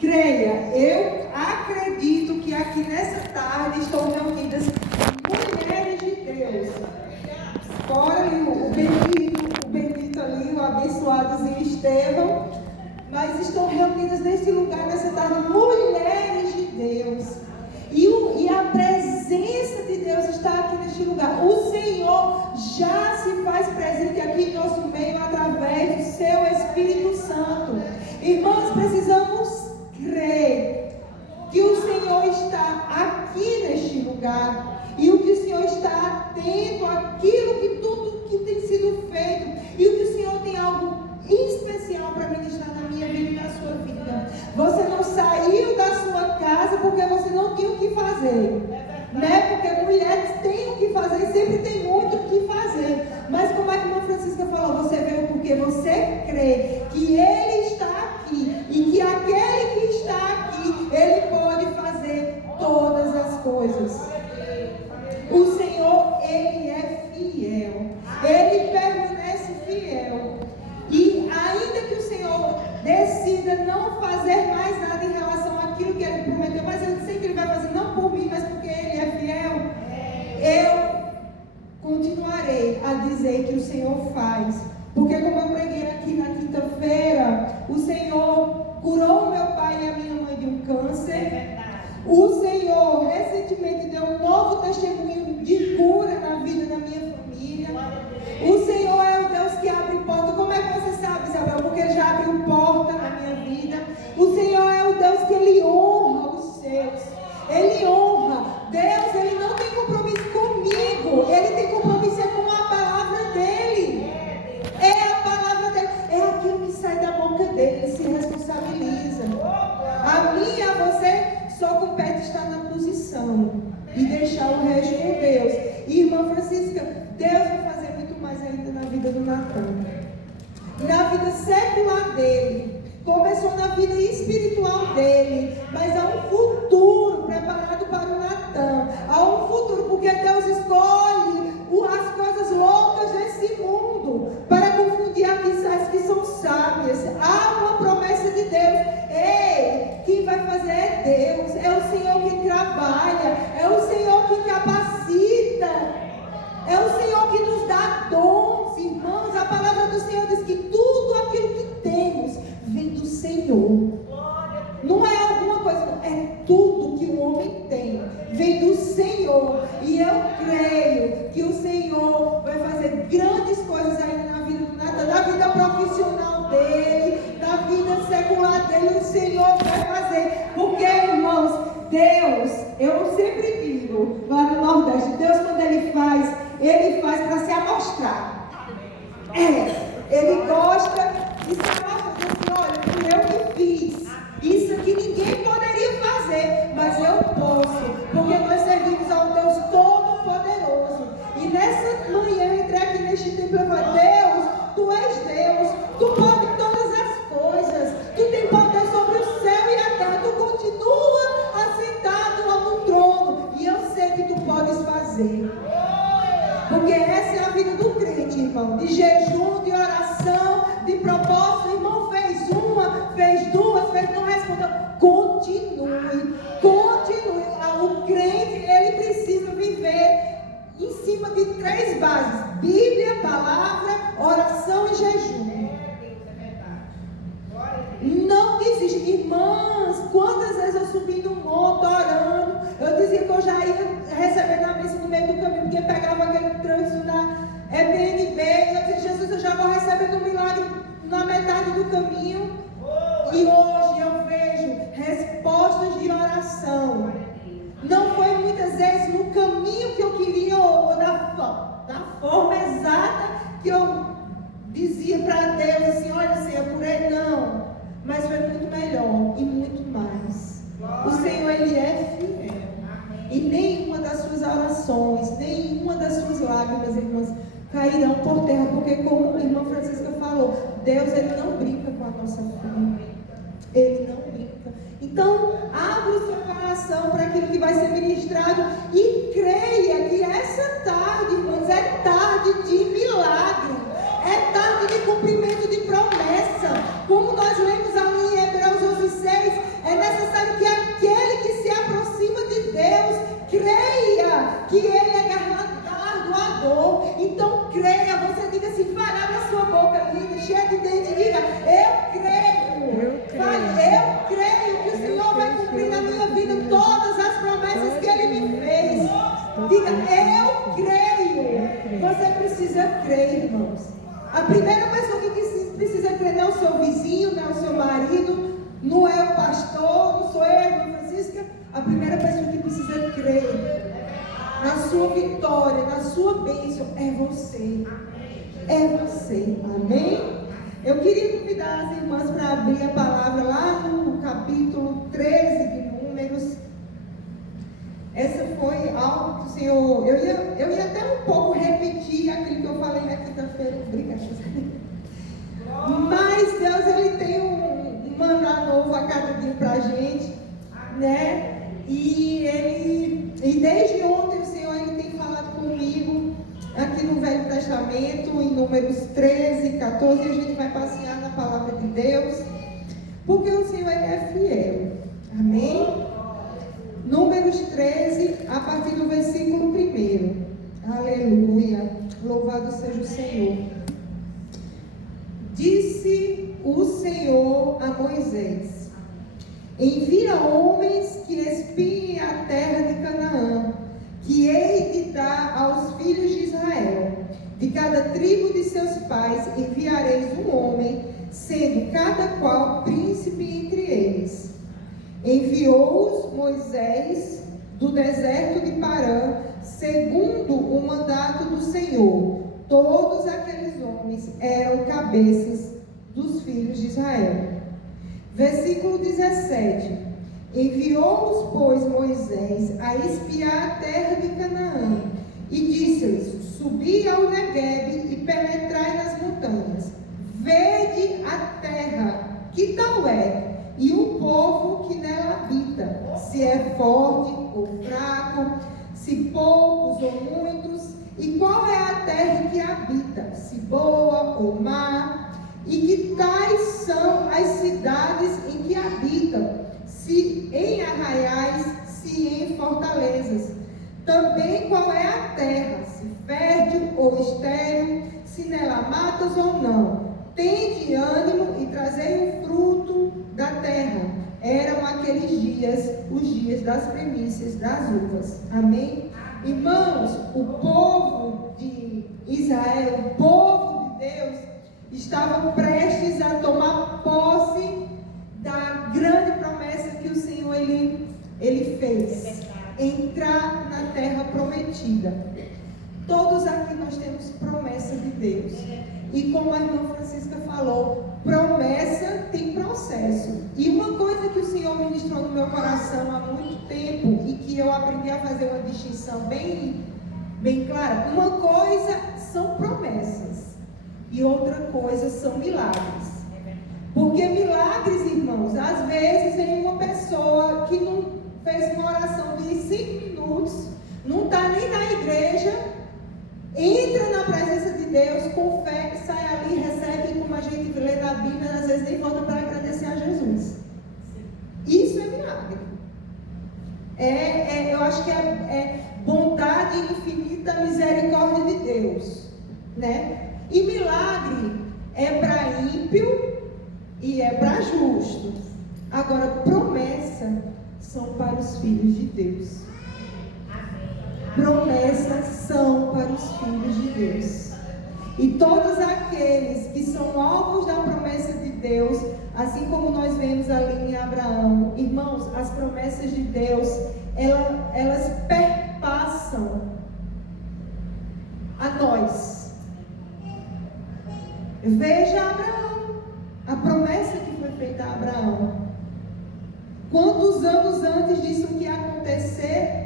Creia, eu acredito que aqui nessa tarde estão reunidas mulheres de Deus. Fora ali o bendito ali, o abençoadozinho Estevão. Mas estão reunidas nesse lugar, nessa tarde, mulheres de Deus. E a presença de Deus está aqui neste lugar. O Senhor já se faz presente aqui em nosso meio através do seu Espírito Santo. Irmãos, precisamos crer que o Senhor está aqui neste lugar. E o que o Senhor está atento àquilo que tudo que tem sido feito. E o que o Senhor tem algo especial para ministrar na minha vida e na sua vida. Você não saiu da sua casa porque você não tinha o que fazer, né? Porque mulheres têm o que fazer e sempre tem muito o que fazer. Mas como a irmã Francisca falou, você veio porque você crê que Ele está aqui e que aquele que está aqui, Ele pode fazer todas as coisas. O Senhor, Ele é fiel. Ele permanece fiel. E ainda que o Senhor decida não fazer mais nada em relação àquilo que Ele prometeu, mas eu sei que Ele vai fazer não por mim, mas porque Ele é fiel, eu continuarei a dizer que o Senhor faz. Porque como eu preguei aqui na quinta-feira, o Senhor curou meu pai e a minha mãe de um câncer. O Senhor recentemente deu um novo testemunho de cura na vida da minha família. O Senhor é o Deus que abre porta. Como é que você sabe, Isabel? Porque Ele já abriu porta na minha vida. O Senhor é o Deus que Ele honra os seus. Ele honra. Deus, Ele não tem compromisso comigo. Ele tem compromisso com a palavra dEle. É a palavra dEle. É aquilo que sai da boca dEle. Ele se responsabiliza. A mim e a você só compete estar na posição e deixar o resto com Deus. E, irmã Francisca, Deus vai fazer muito mais ainda na vida do Natan. Na vida secular dele. Começou na vida espiritual dele. Mas há um futuro preparado para o Natan. Há um futuro, porque Deus escolhe as coisas loucas desse mundo para confundir as que são sábias. Há uma promessa de Deus. Ei, quem vai fazer é Deus. É o Senhor que trabalha. É o Senhor que capacita. É o Senhor que nos dá dons, irmãos. A palavra do Senhor diz que tudo aquilo que temos vem do Senhor. Não é alguma coisa, é tudo que o homem tem. Vem do Senhor. E eu creio que o Senhor vai fazer grandes coisas ainda na vida do Natan, na vida profissional dele, na vida secular dele. O Senhor vai fazer. Porque, irmãos, Deus, eu sempre digo lá no Nordeste, Deus quando Ele faz para se amostrar. Ele gosta de se amostrar. Assim, olha, fui eu que fiz. Isso aqui ninguém poderia fazer, mas eu posso, porque nós servimos a um Deus Todo-Poderoso. E nessa manhã eu entrei aqui neste templo e falei, Deus, Tu és Deus, Tu podes todas as coisas, Tu tem poder sobre o céu e a terra, Tu continua assentado lá no trono, e eu sei que Tu podes fazer. Porque essa é a vida do crente, irmão. De jejum, de oração, de propósito. O irmão fez uma, fez duas, não respondeu. Continue. O crente, ele precisa viver em cima de 3 bases. Bíblia, palavra, oração e jejum. Não desiste. Irmãs, quantas vezes eu subi no monte orando, eu dizia que eu já ia receber na bênção no meio do caminho, porque pegava aquele trânsito na EBNB, e eu dizia, Jesus, eu já vou receber um milagre na metade do caminho. E hoje eu vejo respostas de oração. Não foi muitas vezes no caminho que eu queria, ou da forma exata que eu dizia para Deus assim, olha Senhor, por aí não. Mas foi muito melhor e muito mais. O Senhor, Ele é fiel. E nenhuma das suas orações, nenhuma das suas lágrimas, irmãs, cairão por terra. Porque como a irmã Francisca falou, Deus, Ele não brinca com a nossa fé. Ele não brinca. Então, abra o seu coração para aquilo que vai ser ministrado e creia que essa tarde, irmãos, é tarde de milagre. É tarde de cumprimento de promessa. Como nós lemos ali em Hebreus 11:6, é crer, irmãos. A primeira pessoa que precisa crer não é o seu vizinho, não é o seu marido, não é o pastor, não sou eu, irmã Francisca. A primeira pessoa que precisa crer na sua vitória, na sua bênção, é você. É você. Amém? Eu queria convidar as irmãs para abrir a palavra lá no capítulo 13 de Números. Essa foi algo que o Senhor... Eu ia até um pouco repetir aquilo que eu falei na quinta-feira. Obrigada. Mas Deus, Ele tem um maná novo a cada dia para a gente, né? E desde ontem o Senhor Ele tem falado comigo aqui no Velho Testamento, em Números 13, 14, e a gente vai passear na palavra de Deus, porque o Senhor Ele é fiel. Amém? Números 13, a partir do versículo 1. Aleluia. Louvado seja o Senhor. Disse o Senhor a Moisés: envia homens que espiem a terra de Canaã, que hei de dar aos filhos de Israel. De cada tribo de seus pais enviareis um homem, sendo cada qual príncipe entre eles. Enviou-os Moisés do deserto de Parã, segundo o mandato do Senhor. Todos aqueles homens eram cabeças dos filhos de Israel. Versículo 17. Enviou-os, pois, Moisés a espiar a terra de Canaã, e disse-lhes: subi ao Neguebe e penetrai nas montanhas. Vede a terra, que tal é? E o povo que nela habita, se é forte ou fraco, se poucos ou muitos, e qual é a terra que habita, se boa ou má, e que tais são as cidades em que habitam, se em arraiais, se em fortalezas. Também qual é a terra, se fértil ou estéril, se nela matas ou não. Tende ânimo e trazei o fruto da terra. Eram aqueles dias, os dias das primícias das uvas. Amém? Irmãos, o povo de Israel, o povo de Deus, estava prestes a tomar posse da grande promessa que o Senhor ele fez. Entrar na terra prometida. Todos aqui nós temos promessa de Deus. E como a irmã Francisca falou, promessa tem processo. E uma coisa que o Senhor ministrou no meu coração há muito tempo, e que eu aprendi a fazer uma distinção bem clara. Uma coisa são promessas, e outra coisa são milagres. Porque milagres, irmãos, às vezes vem uma pessoa que não fez uma oração de 5 minutos, não está nem na igreja, entra na presença de Deus com fé, sai ali, recebe, como a gente lê na Bíblia, às vezes nem volta para agradecer a Jesus. Isso é milagre. Eu acho que é bondade infinita, misericórdia de Deus, né? E milagre é para ímpio e é para justo. Agora, promessa são para os filhos de Deus. Promessas são para os filhos de Deus. E todos aqueles que são alvos da promessa de Deus, assim como nós vemos ali em Abraão, irmãos, as promessas de Deus, elas perpassam a nós. Veja Abraão, a promessa que foi feita a Abraão. Quantos anos antes disso que ia acontecer,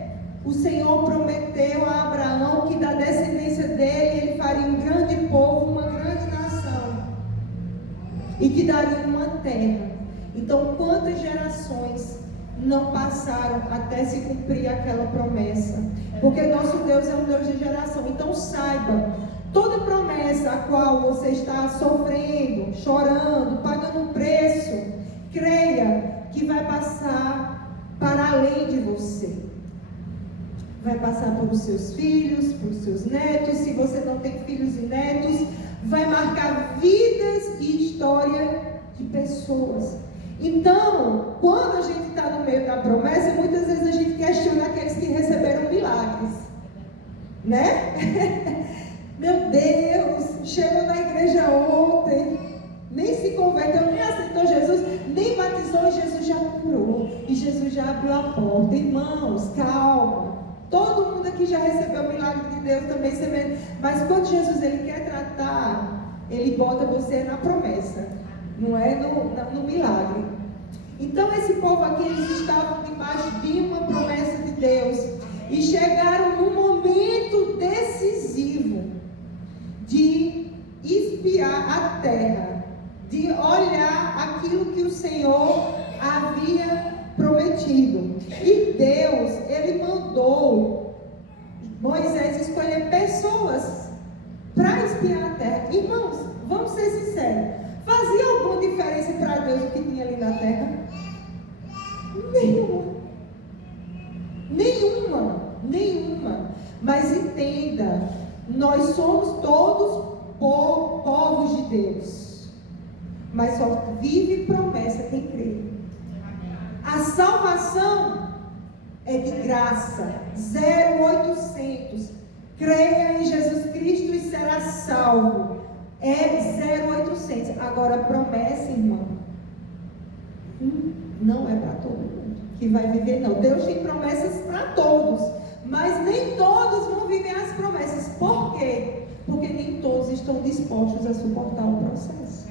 o Senhor prometeu a Abraão que da descendência dele ele faria um grande povo, uma grande nação, e que daria uma terra. Então, quantas gerações não passaram até se cumprir aquela promessa? Porque nosso Deus é um Deus de geração. Então saiba, toda promessa a qual você está sofrendo, chorando, pagando um preço, creia que vai passar para além de você. Vai passar pelos seus filhos, pelos seus netos. Se você não tem filhos e netos, vai marcar vidas e história de pessoas. Então, quando a gente está no meio da promessa, muitas vezes a gente questiona aqueles que receberam milagres, né? Meu Deus, chegou na igreja ontem, nem se converteu, nem aceitou Jesus, nem batizou, e Jesus já curou, e Jesus já abriu a porta. Irmãos, calma. Todo mundo aqui já recebeu o milagre de Deus também, mas quando Jesus ele quer tratar, ele bota você na promessa, não é no milagre. Então esse povo aqui, eles estavam debaixo de uma promessa de Deus, e chegaram num momento decisivo de espiar a terra, de olhar aquilo que o Senhor havia prometido. E Deus, ele mandou Moisés escolher pessoas para espiar a terra. Irmãos, vamos ser sinceros, fazia alguma diferença para Deus o que tinha ali na terra? Nenhuma. Mas entenda, nós somos todos povos de Deus, mas só vive promessa quem crê. A salvação é de graça, 0800, creia em Jesus Cristo e será salvo, é 0800. Agora a promessa, irmão, não é para todo mundo que vai viver, não. Deus tem promessas para todos, mas nem todos vão viver as promessas. Por quê? Porque nem todos estão dispostos a suportar o processo.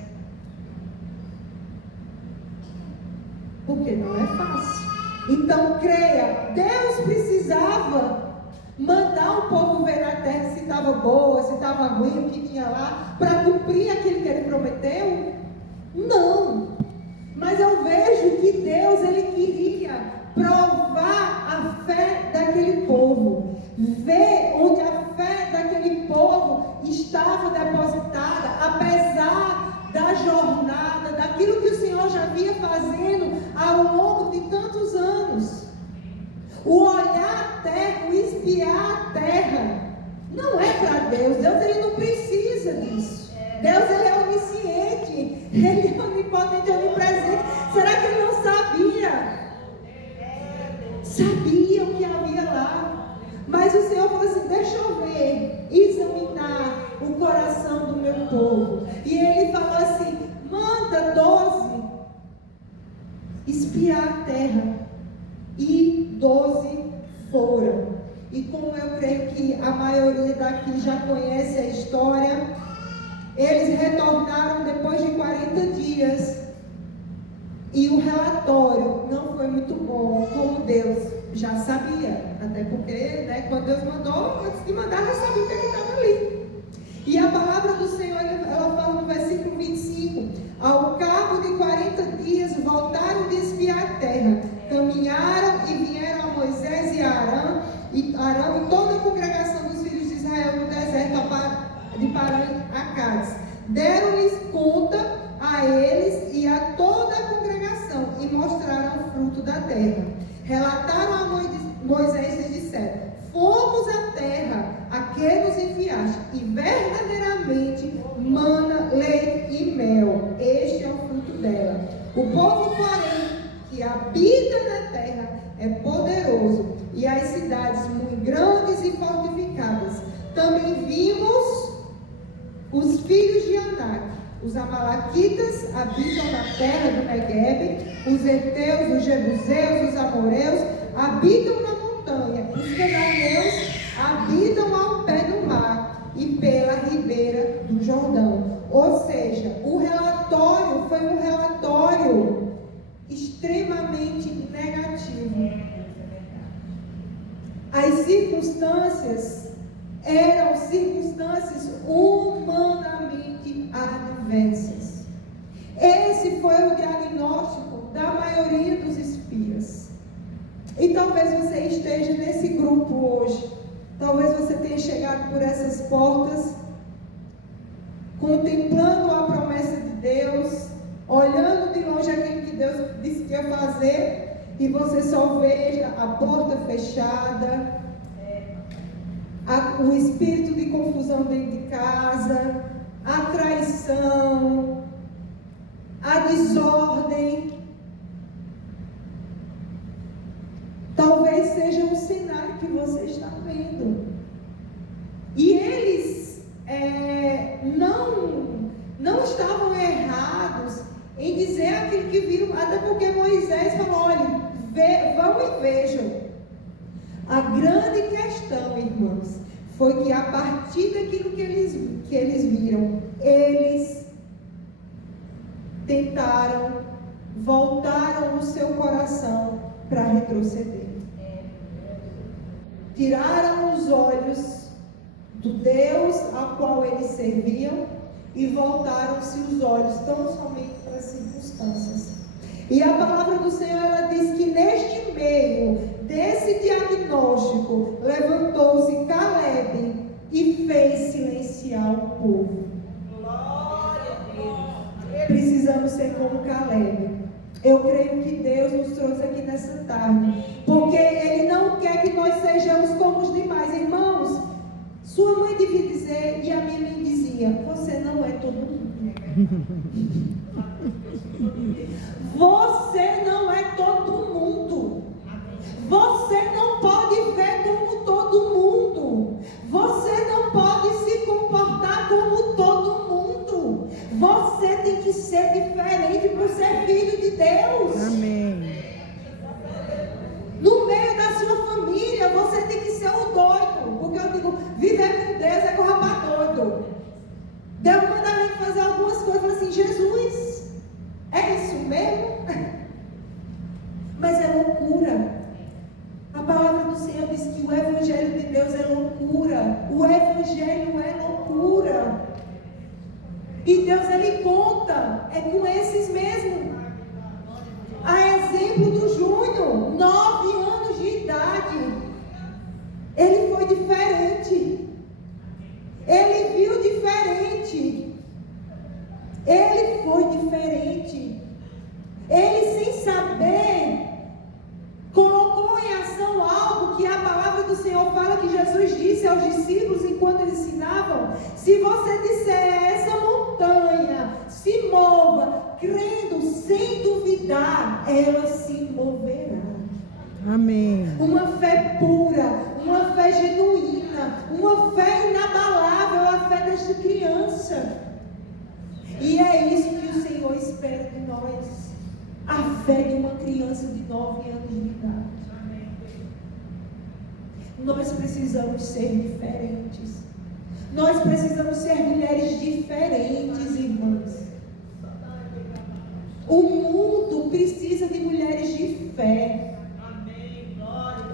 Porque não é fácil. Então creia, Deus precisava mandar o povo ver na terra se estava boa, se estava ruim, o que tinha lá, para cumprir aquilo que ele prometeu? Não. Mas eu vejo que Deus, ele queria provar a fé daquele povo, ver onde a fé daquele povo estava depositada, apesar da jornada, daquilo que o Senhor já vinha fazendo ao longo de tantos anos. O olhar a terra, o espiar a terra, não é para Deus. Deus, ele não precisa disso. Deus, ele é onisciente, ele é onipotente, onipresente. Será que ele não sabia? Sabia o que havia lá. Mas o Senhor falou assim: deixa eu ver, examinar o coração do meu povo. E ele falou assim: manda 12 espiar a terra. E 12 foram. E como eu creio que a maioria daqui já conhece a história, eles retornaram depois de 40 dias. E o relatório não foi muito bom, como Deus já sabia. Até porque, quando Deus mandou, antes de mandar, já sabia o que estava ali. E a palavra do Senhor, ela fala no versículo 25: ao cabo de 40 dias, voltaram de espiar a terra, caminharam e vieram a Moisés e a Arão e toda a congregação dos filhos de Israel no deserto de Parã a Cádiz. Deram-lhes conta a eles e a toda a congregação e mostraram o fruto da terra. Relataram a Moisés e disseram: fomos à terra a que nos enviaste, e verdadeiramente mana leite e mel, este é o fruto dela. O povo, porém, que habita na terra é poderoso, e as cidades muito grandes e fortificadas. Também vimos os filhos de Anak. Os amalequitas habitam na terra do Neguebe, os heteus, os jebuseus, os amoreus habitam na montanha, os cananeus habitam ao pé do mar e pela ribeira do Jordão. Ou seja, o relatório foi um relatório extremamente negativo. As circunstâncias eram circunstâncias humanamente adversas. Esse foi o diagnóstico da maioria dos espias. E talvez você esteja nesse grupo hoje. Talvez você tenha chegado por essas portas, contemplando a promessa de Deus, olhando de longe aquilo que Deus disse que ia fazer, e você só veja a porta fechada, o espírito de confusão dentro de casa, a traição, a desordem. Talvez seja um cenário que você está vendo. E eles estavam errados em dizer aquilo que viram, até porque Moisés falou: olha, vão e vejam. A grande questão, irmãos, foi que a partir daquilo que eles viram, eles tentaram, voltaram o seu coração para retroceder. Tiraram os olhos do Deus a qual eles serviam e voltaram-se os olhos tão somente para as circunstâncias. E a palavra do Senhor, ela diz que neste meio desse diagnóstico, levantou-se Caleb e fez silenciar o povo. Glória a Deus. Precisamos ser como Caleb. Eu creio que Deus nos trouxe aqui nessa tarde, porque Ele não quer que nós sejamos como os demais. Irmãos, sua mãe devia dizer, e a minha mãe dizia: você não é todo mundo. Você não é todo mundo. Você não pode ver como todo mundo. Você não pode se comportar como todo mundo. Você tem que ser diferente por ser filho de Deus. Amém. No meio da sua família, você tem que ser o doido. Porque eu digo, viver com Deus é correr para doido. Deus manda a gente fazer algumas coisas, fala assim: Jesus, é isso mesmo? Mas é loucura. A palavra do Senhor diz que o Evangelho de Deus é loucura. O Evangelho é loucura. E Deus, Ele conta, é com esses mesmo. A exemplo do Júnior, 9 anos de idade. Ele foi diferente. Ele viu diferente. Ele foi diferente. Ele, sem saber, colocou em ação algo que a palavra do Senhor fala que Jesus disse aos discípulos enquanto eles ensinavam: se você disser a essa montanha, se mova, crendo, sem duvidar, ela se moverá. Amém. Uma fé pura, uma fé genuína, uma fé inabalável, a fé desta criança. E é isso que o Senhor espera de nós. A fé de uma criança de 9 anos de idade. Nós precisamos ser diferentes. Nós precisamos ser mulheres diferentes, irmãs. O mundo precisa de mulheres de fé.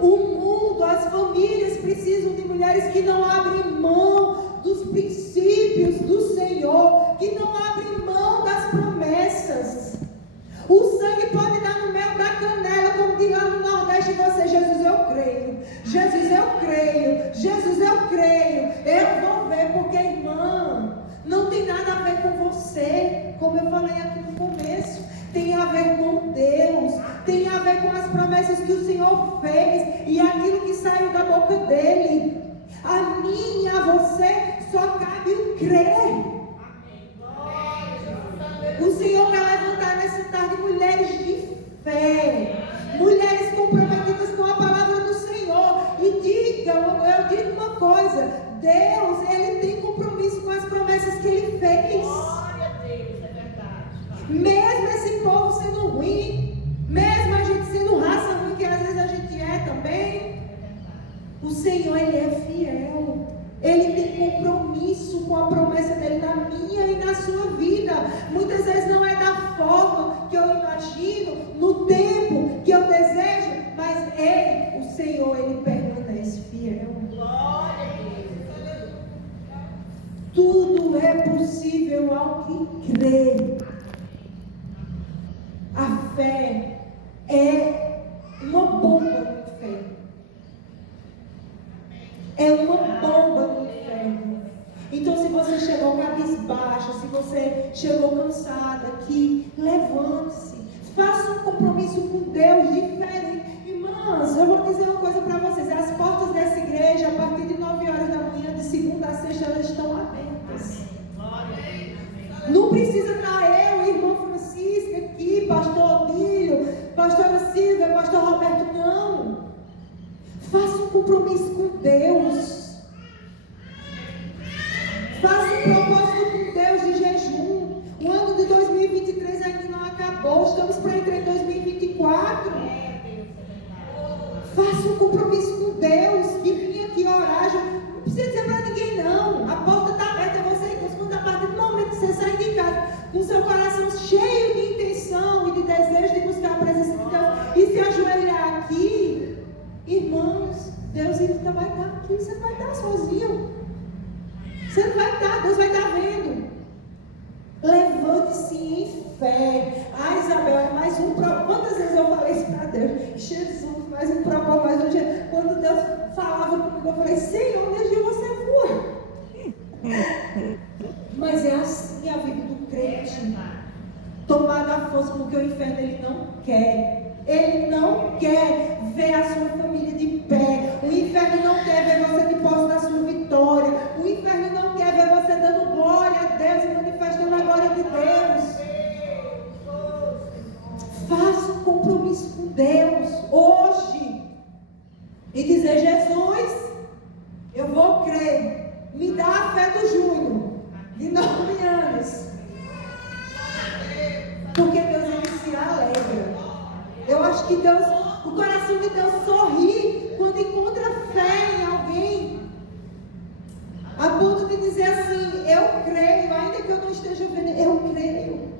O mundo, as famílias precisam de mulheres que não abrem mão dos princípios do Senhor, que não abrem mão das promessas. O sangue pode dar no mel da canela, como diz lá no Nordeste, você: Jesus, eu creio. Jesus, eu creio. Jesus, eu creio. Eu vou ver, porque, irmã, não tem nada a ver com você, como eu falei aqui no começo. Tem a ver com Deus, tem a ver com as promessas que o Senhor fez e aquilo que saiu da boca dele. A mim e a você só cabe o crer. O Senhor quer levantar nessa tarde mulheres de fé, mulheres comprometidas com a palavra do Senhor. E eu digo uma coisa: Deus, Ele tem compromisso com as promessas que Ele fez. Glória a Deus, é verdade. Mesmo esse povo sendo ruim, mesmo a gente sendo raça ruim, que às vezes a gente é também, o Senhor, Ele é fiel. Ele tem compromisso com a promessa dele na minha e na sua vida. Muitas vezes não é da forma que eu imagino, no tempo que eu desejo, mas Ele, o Senhor, Ele permanece fiel. Glória a Deus. Tudo é possível ao que crê. A fé é uma bomba no inferno. É uma bomba no inferno. Então, se você chegou cabisbaixa, se você chegou cansada aqui, levante-se. Faça um compromisso com Deus diferente. Irmãs, eu vou dizer uma coisa para vocês. As portas dessa igreja, a partir de 9 horas da manhã, de segunda a sexta, elas estão abertas. Não precisa estar eu, irmão Francisco aqui, pastor Odílio, pastora Silvia, pastor Roberto, não. Faça um compromisso com Deus. Faça um propósito com Deus de jejum. compromisso com Deus, de vir aqui orar. Não precisa dizer para ninguém não. A porta está aberta, é você e Deus. Quando a partir do momento que você sair de casa, com seu coração cheio de intenção e de desejo de buscar a presença de Deus e se ajoelhar aqui, irmãos, Deus vai estar aqui. Você não vai estar sozinho. Você não vai estar, Deus vai estar vendo. Levante-se em fé. Ah, Isabel, é mais um propósito. Quantas vezes eu falei isso para Deus? Jesus, mais um propósito, mais um dia. Quando Deus falava comigo, eu falei, Senhor, nesse dia você voa. Mas é assim a vida do crente. Tomada a força, porque o inferno ele não quer. Ele não quer ver a sua família de pé. O inferno não quer ver você de posse da sua vitória. O inferno não quer ver você dando glória a Deus e manifestando a glória de Deus. Faça um compromisso com Deus hoje e dizer, Jesus, eu vou crer. Me dá a fé do Júnior de 9 anos. Porque Deus ele se alegra. Eu acho que Deus, o coração de Deus sorri quando encontra fé em alguém. A ponto de dizer assim, eu creio, ainda que eu não esteja vendo, eu creio.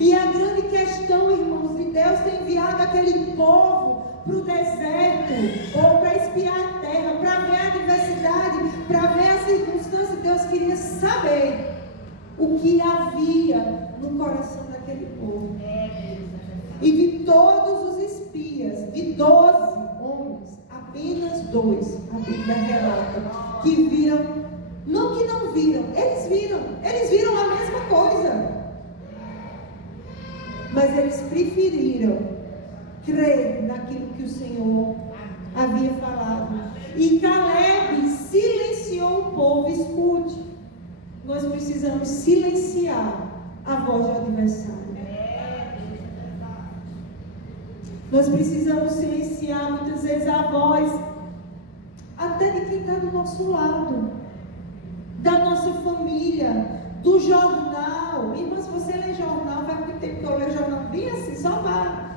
E a grande questão, irmãos, de Deus ter enviado aquele povo para o deserto, ou para espiar a terra, para ver a adversidade, para ver a circunstância, Deus queria saber o que havia no coração daquele povo. E de todos os espias, de 12 homens, apenas 2, a Bíblia relata, que viram, não que não viram, eles viram a mesma coisa. Mas eles preferiram crer naquilo que o Senhor havia falado. E Caleb silenciou o povo. Escute, nós precisamos silenciar a voz do adversário. Nós precisamos silenciar muitas vezes a voz até de quem está do nosso lado, da nossa família, do jornal. Irmã, se você lê jornal, vai muito tempo que eu leio jornal bem assim, só para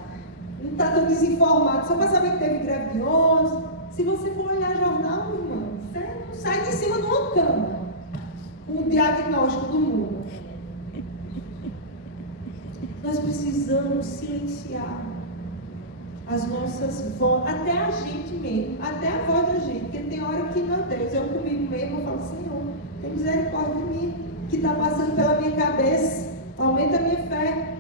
não estar tão desinformado, só para saber que teve greve de ônibus. Se você for olhar jornal, irmã, você não sai de cima de uma cama com o diagnóstico do mundo. Nós precisamos silenciar as nossas vozes, até a gente mesmo, até a voz da gente, porque tem hora que, meu Deus, eu comigo mesmo, eu falo, Senhor, tem misericórdia de mim, que está passando pela minha cabeça, aumenta a minha fé,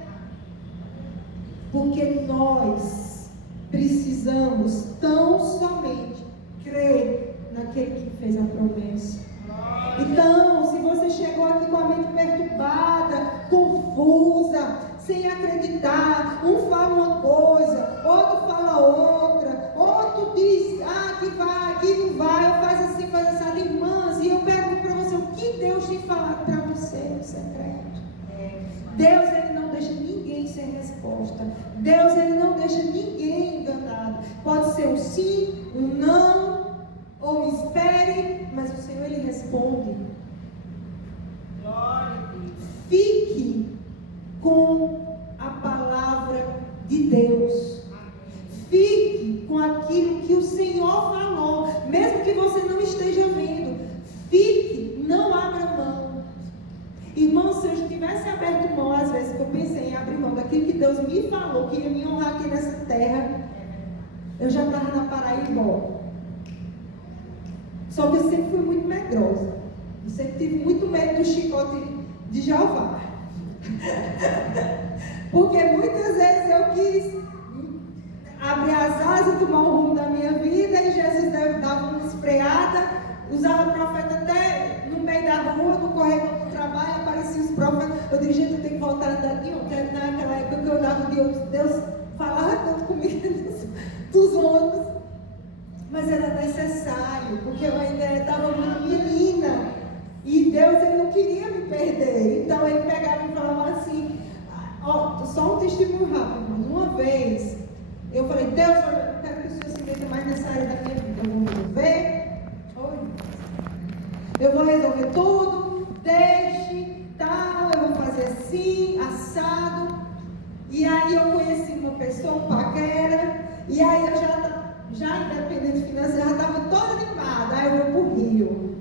porque nós precisamos tão somente crer naquele que fez a promessa. Então, se você chegou aqui com a mente perturbada, confusa, sem acreditar, um fala uma coisa, outro fala outra, outro diz, que vai, que não vai, faz assim, faz essa, irmãs, e eu pergunto para você, o que Deus tem falado para você no secreto? Deus, ele não deixa ninguém sem resposta. Deus, ele não deixa ninguém enganado. Pode ser um sim, um não, ou um espere, mas o Senhor, ele responde. Fique com a palavra de Deus. Fique com aquilo que o Senhor falou, mesmo que você não esteja vendo. Fique, não abra mão. Irmão, se eu tivesse aberto mão, às vezes que eu pensei em abrir mão daquilo que Deus me falou, que ia me honrar aqui nessa terra, eu já estava na Paraíba embora. Só que eu sempre fui muito medrosa. Eu sempre tive muito medo do chicote de Jeová. Porque muitas vezes eu quis abrir as asas, tomar o rumo da minha vida, e Jesus dava uma esfreada, usava o profeta até no meio da rua, no corredor do trabalho, apareciam os profetas. Eu disse, gente, eu tenho que voltar a andar de ontem. Naquela época que eu andava de ônibus, Deus falava tanto comigo dos ônibus. Mas era necessário, porque eu ainda estava muito menina. E Deus, ele não queria me perder. Então ele pegava e falava assim, só um testemunho rápido. Uma vez, eu falei, Deus, eu quero que o Senhor se meta mais nessa área da minha vida. Eu vou resolver. Eu vou resolver tudo. Deixe, tal, eu vou fazer assim, assado. E aí eu conheci uma pessoa, um paquera. E aí eu já independente financeiro, já estava toda animada. Aí eu vou pro Rio.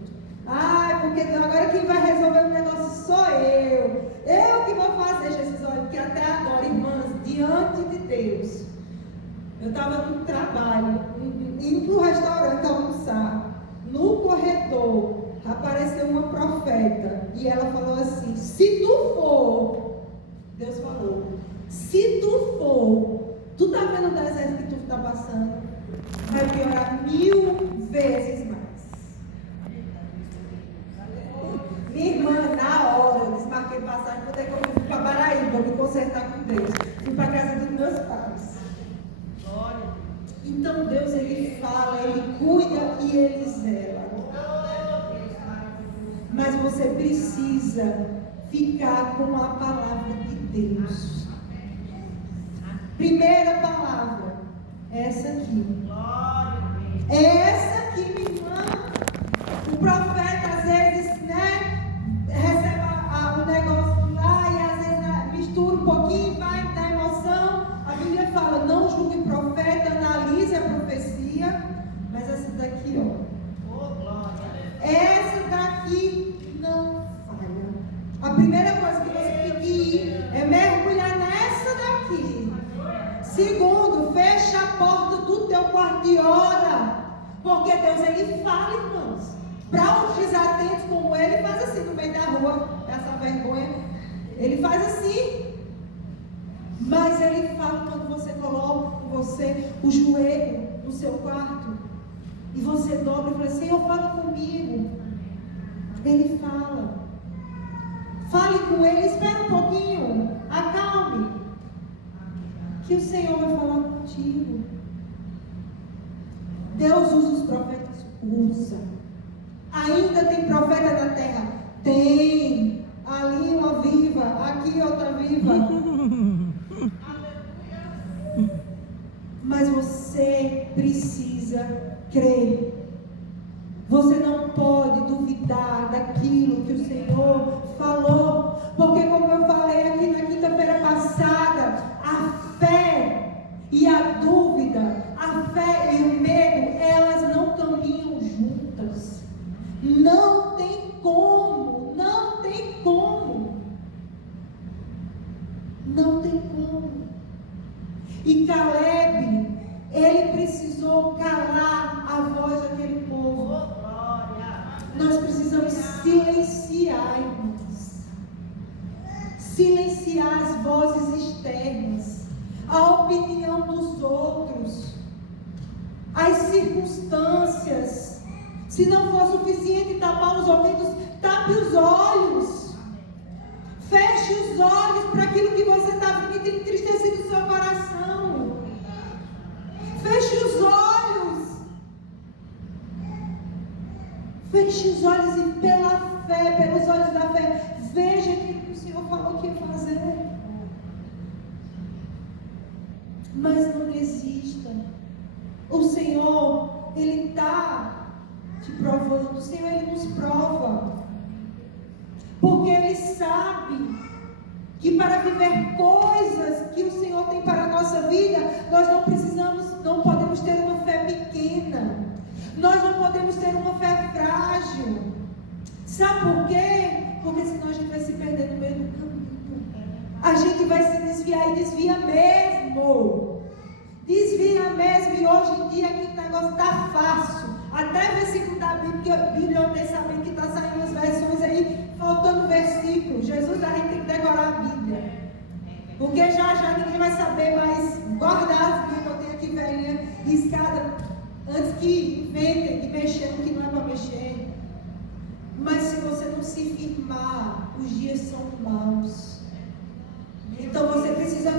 Ai, porque agora quem vai resolver o negócio sou eu. Eu que vou fazer, Jesus. Olha, porque até agora, irmãs, diante de Deus, eu estava no trabalho, indo para o restaurante almoçar. No corredor, apareceu uma profeta. E ela falou assim: se tu for, Deus falou, se tu for, tu tá vendo o deserto que tu está passando? Vai piorar 1000 vezes mais. Minha irmã, na hora, eu desmarquei passagem, vou ter que ir para Paraíba, me consertar com Deus. Fui para a casa dos meus pais. Então Deus, Ele fala, Ele cuida e Ele zela. Mas você precisa ficar com a palavra de Deus. Primeira palavra, essa aqui. Essa aqui, minha irmã. O profeta às vezes, recebe o negócio lá e às vezes mistura um pouquinho, vai na emoção. A Bíblia fala: não julgue o profeta, analise a profecia. Mas essa daqui, ó. Essa daqui não falha. A primeira coisa que você tem que ir é mergulhar nessa daqui. Segundo, fecha a porta do teu quarto e ora. Porque Deus, Ele fala, irmãos. Para os desatentos como Ele faz assim no meio da rua, essa vergonha. Ele faz assim. Mas Ele fala quando você coloca o joelho no seu quarto. E você dobra e fala: Senhor, fala comigo. Ele fala. Fale com Ele, espera um pouquinho. Acalme. Que o Senhor vai falar contigo. Deus usa os profetas. Usa. Ainda tem profeta na terra? Tem. Ali uma viva, aqui outra viva. Mas você precisa crer. Você não pode duvidar daquilo que o Senhor falou. Porque, como eu falei aqui na quinta-feira passada, a fé e a dúvida, a fé e o medo, elas não caminham juntas. Não tem como, não tem como. Não tem como. E Caleb, ele precisou calar a voz daquele povo. Nós precisamos silenciar, irmãos. Silenciar as vozes externas, a opinião dos outros, as circunstâncias. Se não for suficiente tapar os ouvidos, tape os olhos. Feche os olhos para aquilo que você está vendo e tem entristecido o seu coração. Feche os olhos. Feche os olhos e pela fé, pelos olhos da fé, veja aquilo que o Senhor falou que ia fazer. Mas não desista. O Senhor, Ele está te provando. O Senhor, Ele nos prova. Porque Ele sabe que para viver coisas que o Senhor tem para a nossa vida, nós não podemos ter uma fé pequena. Nós não podemos ter uma fé frágil. Sabe por quê? Porque senão a gente vai se perder no meio do caminho. A gente vai se desviar e desvia mesmo. Desvia mesmo. E hoje em dia que o negócio está fácil. Até versículo da Bíblia eu nem sabia que está saindo as versões aí, faltando versículo. Jesus, a gente tem que decorar a Bíblia. Porque já ninguém vai saber mais guardar as Bíblias. Eu tenho aqui velhinha riscada, antes que inventem de mexer no que não é para mexer. Mas se você não se firmar, os dias são maus. Então você precisa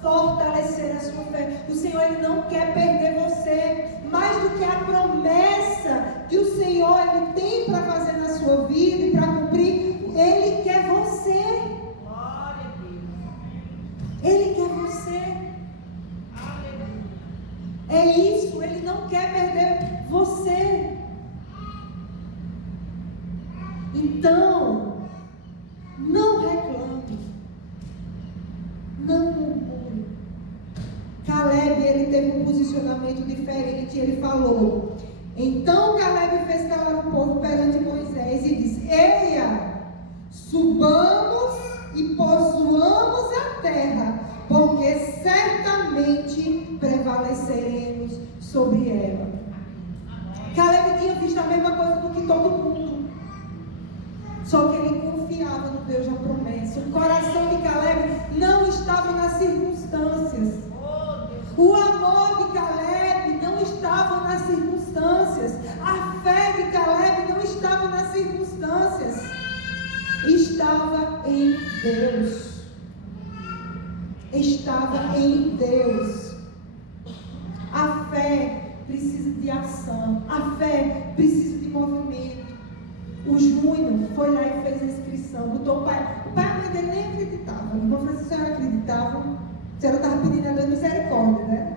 fortalecer a sua fé. O Senhor, Ele não quer perder você. Mais do que a promessa que o Senhor, Ele tem para fazer na sua vida e para cumprir, Ele quer você. Glória a Deus. Ele quer você. É isso, Ele não quer perder você. Então, não reclame. Não murmure. Caleb, ele teve um posicionamento diferente. Ele falou: Então Caleb fez calar o povo perante Moisés e disse: Eia, subamos e possuamos a terra, porque certamente prevaleceremos sobre ela. Caleb tinha visto a mesma coisa do que todo mundo, só que ele confiava no Deus da promessa. O coração de Caleb não estava nas circunstâncias. O amor de Caleb não estava nas circunstâncias. A fé de Caleb não estava nas circunstâncias. Estava em Deus. Estava em Deus. A fé precisa de ação. A fé precisa de movimento. O Júnior foi lá e fez a inscrição. Botou o pai. O pai e a mãe dele nem acreditavam. O irmão Francisco, a senhora acreditava? A senhora estava pedindo a Deus misericórdia, né?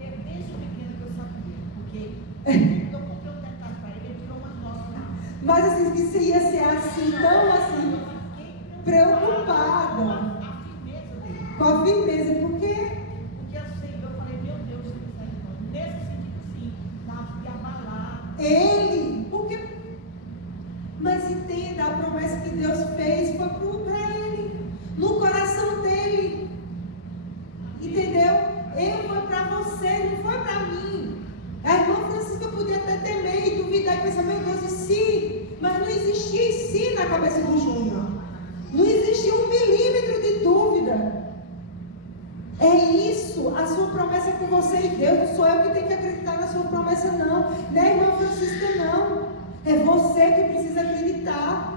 Eu desde pequeno que eu sabia, porque eu comprei um detalhe para ele, ele tirou umas notas lá. Mas assim, que se ia ser assim, tão assim, preocupada A firmeza dele. com a firmeza, porque Porque assim, eu falei, meu Deus, se misericórdia. Nesse sentido, sim, dava de abalar. ele, mas entenda, a promessa que Deus fez foi para ele, no coração dele. Entendeu? Ele foi para você, não foi para mim. A irmã Francisca podia até temer e duvidar e pensar, meu Deus, e se? Mas não existia e se na cabeça do Júnior. Não existia 1 milímetro de dúvida. É isso, a sua promessa é com você e Deus. Não sou eu que tenho que acreditar na sua promessa, não. Não é a irmã Francisca, não. É você que precisa acreditar.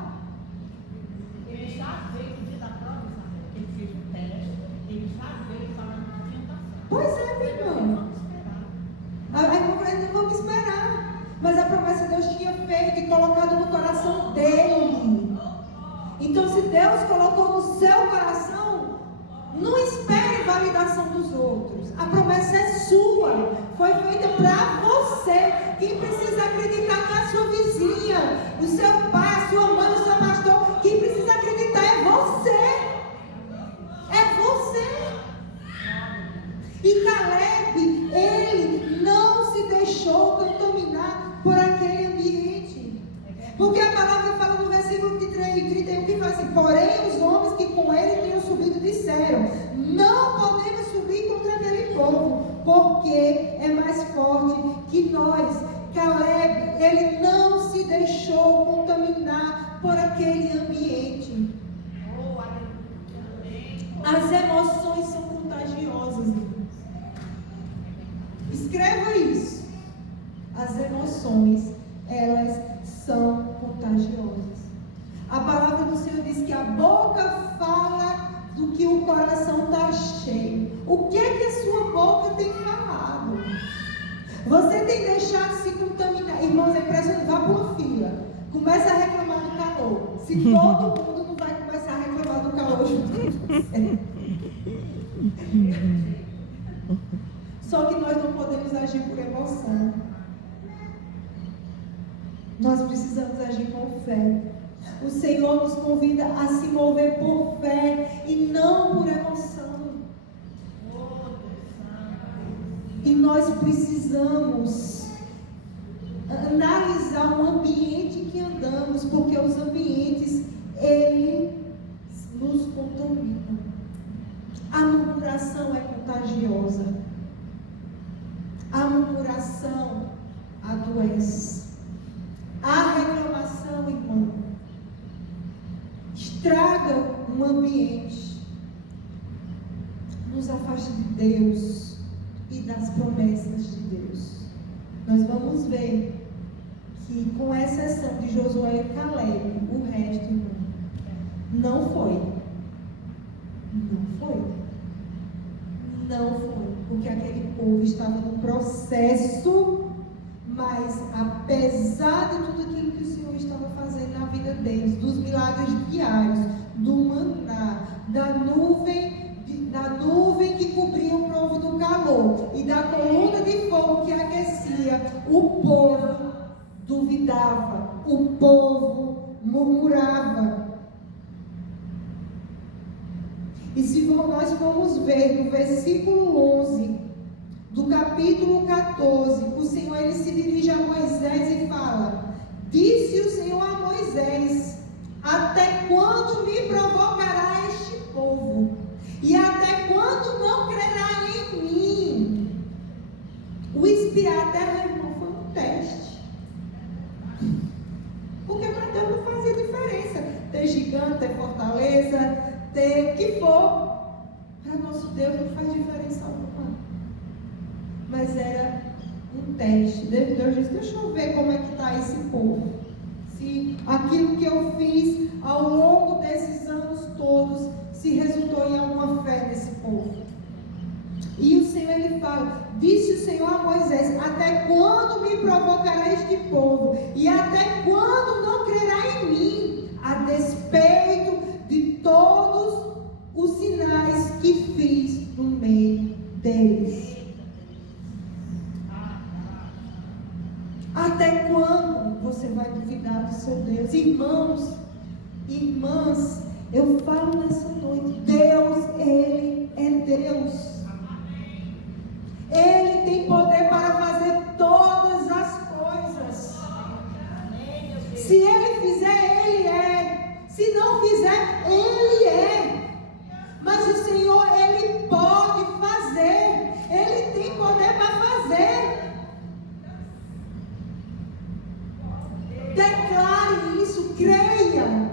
Ele já veio no dia da prova, Isabel. Ele fez um teste, ele já veio falando que tinha passado. Pois é, meu irmão. Vamos esperar. A irmã falou, não vamos esperar. Mas a promessa Deus tinha feito e colocado no coração dele. Então, se Deus colocou no seu coração, não espere validação dos outros. A promessa é sua. Foi feita para você. Quem precisa acreditar não é a sua vizinha, o seu pai, a sua mãe, o seu pastor. Quem precisa acreditar é você. É você. E Caleb, ele não se deixou contaminar por aquele ambiente. Porque a palavra fala no versículo 31 que fala assim: porém os homens que com ele tinham subido disseram: não podemos subir contra aquele povo, porque é mais forte que nós. Caleb, ele não se deixou contaminar por aquele ambiente. As emoções são contagiosas, irmãos. Escreva isso. As emoções, elas são contagiosas. A palavra do Senhor diz que a boca fala do que o coração está cheio. O que é que a sua boca tem falado? Você tem deixado se contaminar. Irmãos, é impressionante. Vá para uma fila. Começa a reclamar do calor. Se todo mundo não vai começar a reclamar do calor junto com você. Só que nós não podemos agir por emoção. Nós precisamos agir com fé. O Senhor nos convida a se mover por fé e não por emoção. E nós precisamos analisar o ambiente que andamos, porque os ambientes, eles nos contaminam. A murmuração é contagiosa. A murmuração adoece. A reclamação, irmão, estraga um ambiente, nos afasta de Deus e das promessas de Deus. Nós vamos ver que, com exceção de Josué e Caleb, o resto, irmão, não foi. Não foi. Não foi. Porque aquele povo estava no processo, mas apesar de tudo aquilo que o Senhor estava fazendo na vida deles, dos milagres diários, do maná, da nuvem que cobria o povo do calor e da coluna de fogo que aquecia, o povo duvidava, o povo murmurava. E se nós formos ver no versículo 11 do capítulo 14, o Senhor ele se dirige a Moisés e fala: disse o Senhor a Moisés: até quando me provocará este povo? E até quando não crerá em mim? O espiar a terra, irmão, foi um teste. Porque para Deus não fazia diferença ter gigante, ter fortaleza, ter o que for. Para nosso Deus não faz diferença alguma. Mas era um teste. Deus disse: deixa eu ver como é que está esse povo. Se aquilo que eu fiz ao longo desses anos todos se resultou em alguma fé nesse povo. E o Senhor ele fala: disse o Senhor a Moisés: até quando me provocará este povo? E até quando não crerá em mim? A despeito de todos os sinais que fiz no meio deles. Até quando você vai duvidar do seu Deus? Irmãos, irmãs, eu falo nessa noite: Deus, Ele é Deus. Ele tem poder para fazer todas as coisas. Se Ele fizer, Ele é. Se não fizer, Ele é. Mas o Senhor, Ele pode fazer. Ele tem poder para fazer. Declare isso, creia.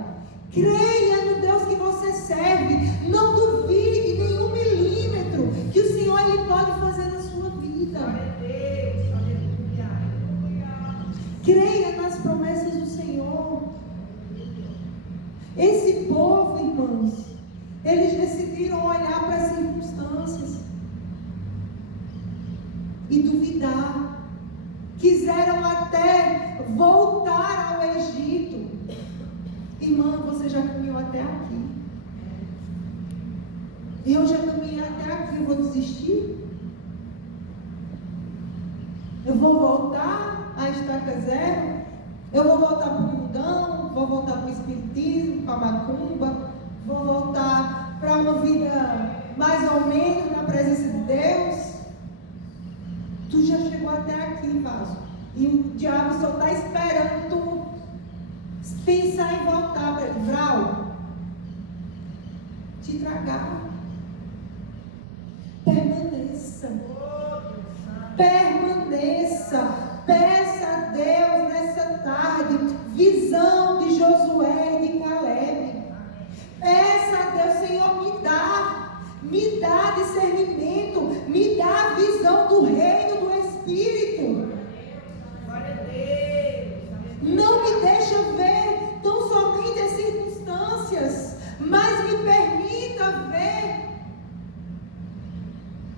Creia no Deus que você serve. Não duvide nenhum milímetro que o Senhor ele pode fazer na sua vida. Creia nas promessas do Senhor. Esse povo, irmãos, eles decidiram olhar para as circunstâncias e duvidar. Quiseram até voltar ao Egito. Irmã, você já caminhou até aqui. Eu já caminhei até aqui. Eu vou desistir? Eu vou voltar à estaca zero? Eu vou voltar para o mundão? Vou voltar para o espiritismo, para a macumba? Vou voltar para uma vida mais ou menos na presença de Deus? Tu já chegou até aqui, vaso. E o diabo só está esperando tu pensar em voltar para ele. Vral, te tragar. Permaneça. Permaneça. Peça a Deus nessa tarde visão de Josué e de Caleb. Peça a Deus: Senhor, me dá discernimento, me dá a visão do reino do Espírito. Não me deixa ver tão somente as circunstâncias, mas me permita ver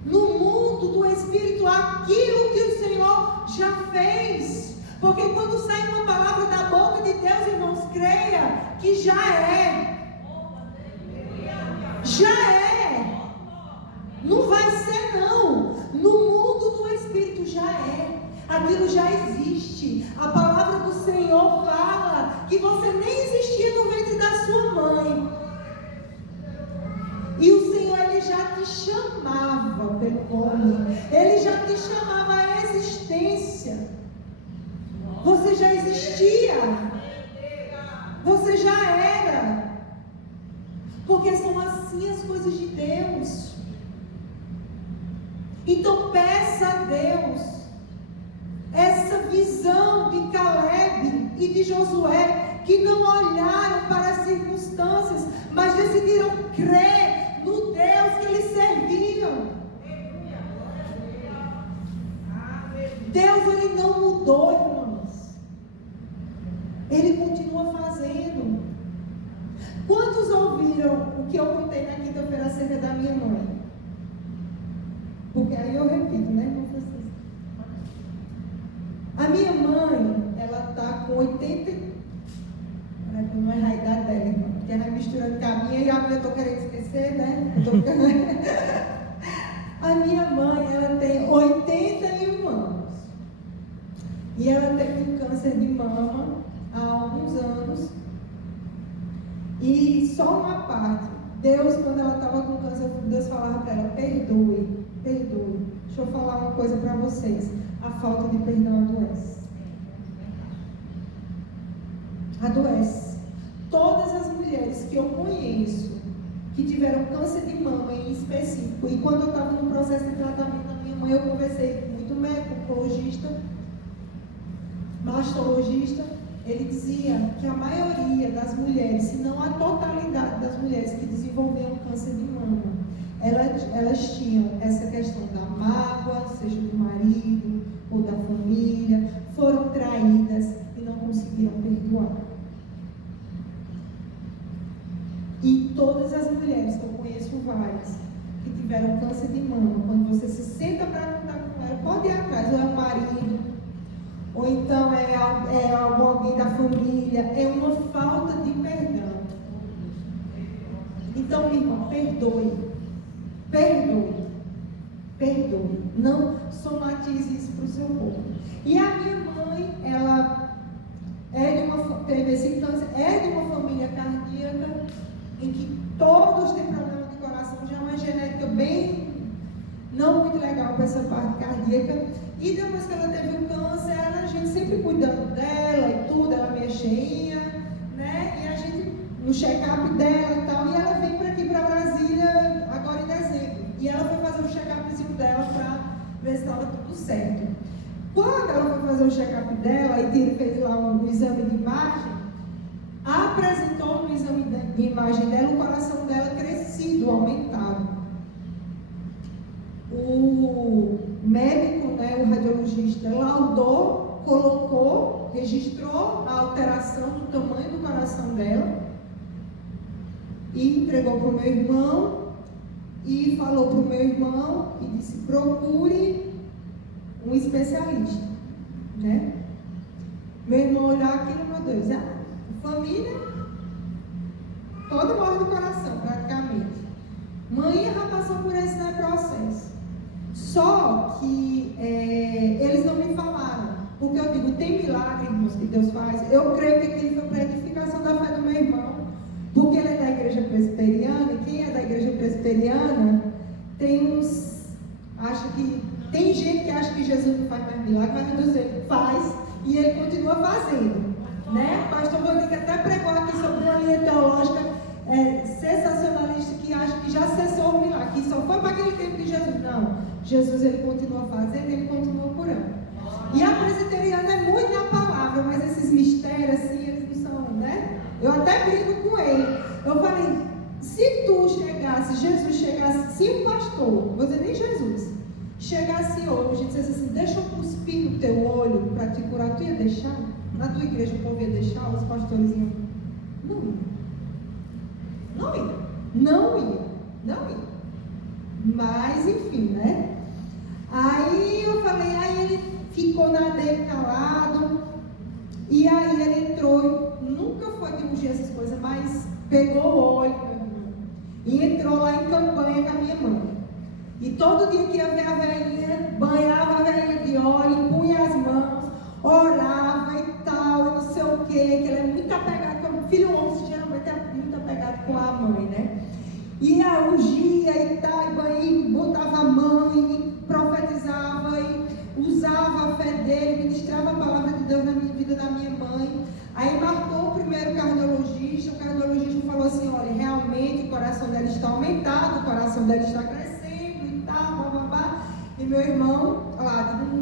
no mundo do Espírito aquilo que o Senhor já fez. Porque quando sai uma palavra da boca de Deus, irmãos, creia que já é. Já é. Não vai ser não. No mundo do Espírito já é. Aquilo já existe. A palavra do Senhor fala que você nem existia no ventre da sua mãe. E o Senhor, Ele já te chamava pelo nome. Ele já te chamava à existência. Você já existia. Você já era. Porque são assim as coisas de Deus. Então peça a Deus essa visão de Caleb e de Josué, que não olharam para as circunstâncias, mas decidiram crer no Deus que eles serviam. Deus, Ele não mudou, irmãos. Ele continua fazendo. Quantos ouviram o que eu contei na quinta-feira acerca da minha mãe? Porque aí eu repito, né, irmão Francisco? A minha mãe, ela está com 80. Para não errar a idade dela, irmão. Porque ela vai misturando com a minha e a minha eu estou querendo esquecer, né? A minha mãe, ela tem 81 anos. E ela teve um câncer de mama há alguns anos. E só uma parte. Deus, quando ela estava com câncer, Deus falava para ela: perdoe, perdoe. Deixa eu falar uma coisa para vocês. A falta de perdão adoece. Adoece. Todas as mulheres que eu conheço que tiveram câncer de mama em específico, e quando eu estava no processo de tratamento da minha mãe, eu conversei com muito médico, oncologista, mastologista. Ele dizia que a maioria das mulheres, se não a totalidade das mulheres que desenvolveram câncer de mama, elas tinham essa questão da mágoa, seja do marido ou da família, foram traídas e não conseguiram perdoar. E todas as mulheres, que eu conheço várias, que tiveram câncer de mama, quando você se senta para contar com ela, pode ir atrás, ou é o marido, ou então é alguém da família, é uma falta de perdão. Então, minha irmã, perdoe. Perdoe. Perdoe. Não somatize isso para o seu corpo. E a minha mãe, ela teve esse câncer, é de uma família cardíaca, em que todos têm problema de coração, já é uma genética bem não muito legal para essa parte cardíaca. E depois que ela teve o câncer, a gente sempre cuidando dela e tudo, ela meio cheinha, né? E a gente no check-up dela e tal, e ela veio para aqui para Brasília agora em dezembro. E ela foi fazer o check-upzinho dela para ver se estava tudo certo. Quando ela foi fazer o check-up dela e fez lá um exame de imagem, apresentou no exame de imagem dela o coração dela crescido, aumentado. O médico, né, o radiologista, laudou, colocou, registrou a alteração do tamanho do coração dela e entregou para o meu irmão e falou para o meu irmão e disse: procure um especialista, né? Meu irmão olhou aquilo, meu Deus, família toda morre do coração praticamente. Mãe já passou por esse processo. Só que eles não me falaram, porque eu digo, tem milagre, irmãos, que Deus faz. Eu creio que aquilo foi para a edificação da fé do meu irmão, porque ele é da igreja presbiteriana, e quem é da igreja presbiteriana tem gente que acha que Jesus não faz mais milagre, mas Deus ele faz e ele continua fazendo, né? O pastor Rodrigo até pregou aqui sobre uma linha teológica sensacionalista que acha que já cessou o milagre, que só foi para aquele tempo de Jesus. Não, Jesus ele continua fazendo, ele continua curando. E a presbiteriana é muito na palavra, mas esses mistérios assim, eles não são, né? Eu até brigo com ele. Eu falei, se tu chegasse, Jesus chegasse, se o pastor, vou dizer nem Jesus, chegasse hoje e dissesse assim, deixa eu cuspir no teu olho para te curar, tu ia deixar? Na tua igreja o povo ia deixar? Os pastores iam? Não ia. Mas enfim, né? Aí eu falei, aí ele ficou na dele calado, e aí ele entrou, nunca foi de ungir essas coisas, mas pegou o óleo, e entrou lá em campanha com a minha mãe. E todo dia que ia ver a velhinha, banhava a velhinha de óleo, punha as mãos, orava e tal, e não sei o que ela é muito apegada, como filho homem geralmente é muito apegado com a mãe, né? E ungia e tal, e botava a mão e profetizava e usava a fé dele, ministrava a palavra de Deus na vida da minha mãe. Aí marcou o primeiro cardiologista, o cardiologista falou assim, olha, realmente o coração dela está aumentado, o coração dela está crescendo e tal, bababá. E meu irmão,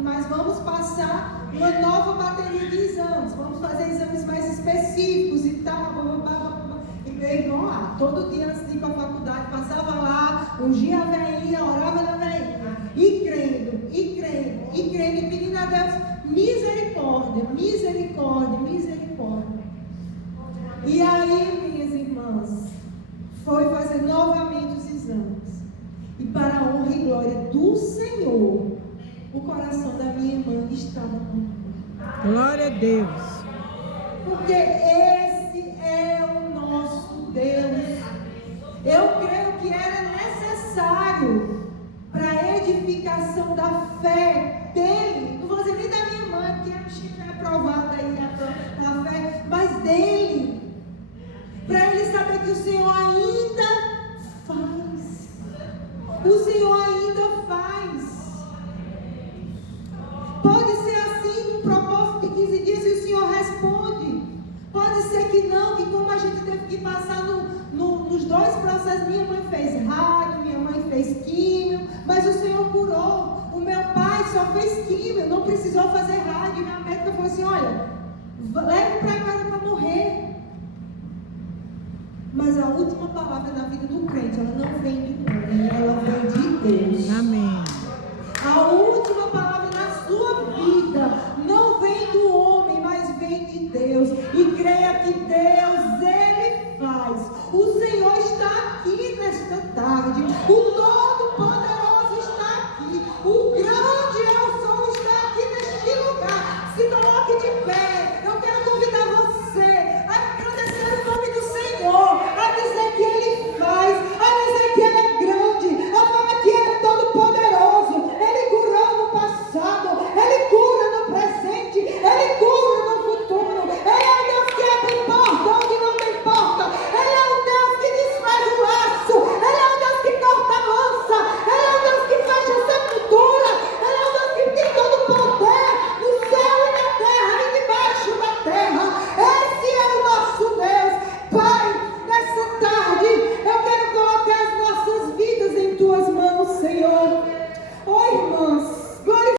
mas vamos passar uma nova bateria de exames, vamos fazer exames mais específicos e tal, bababá. E meu irmão lá, todo dia antes de ir para a faculdade, passava lá, ungia a velhinha, orava na velhinha, e crendo, e pedindo a Deus misericórdia. E aí, minhas irmãs, foi fazer novamente os exames. E para a honra e glória do Senhor, o coração da minha irmã estava com Glória a Deus. Porque esse é o nosso Deus. Eu creio que era necessário para a edificação da fé dele. Não vou dizer nem da minha mãe, porque a bichinha é aprovada aí na fé, mas dele. Para ele saber que o Senhor ainda faz. O Senhor ainda faz. Pode ser assim, num propósito de 15 dias e o Senhor responde. Pode ser que não, que como a gente teve que passar nos 2 processos, minha mãe fez rádio, minha mãe fez químio, mas o Senhor curou. O meu pai só fez químio, não precisou fazer rádio. Minha médica falou assim, olha, leve para casa para morrer. Mas a última palavra na vida do crente, ela não vem de homem, ela vem de Deus. Amém. A última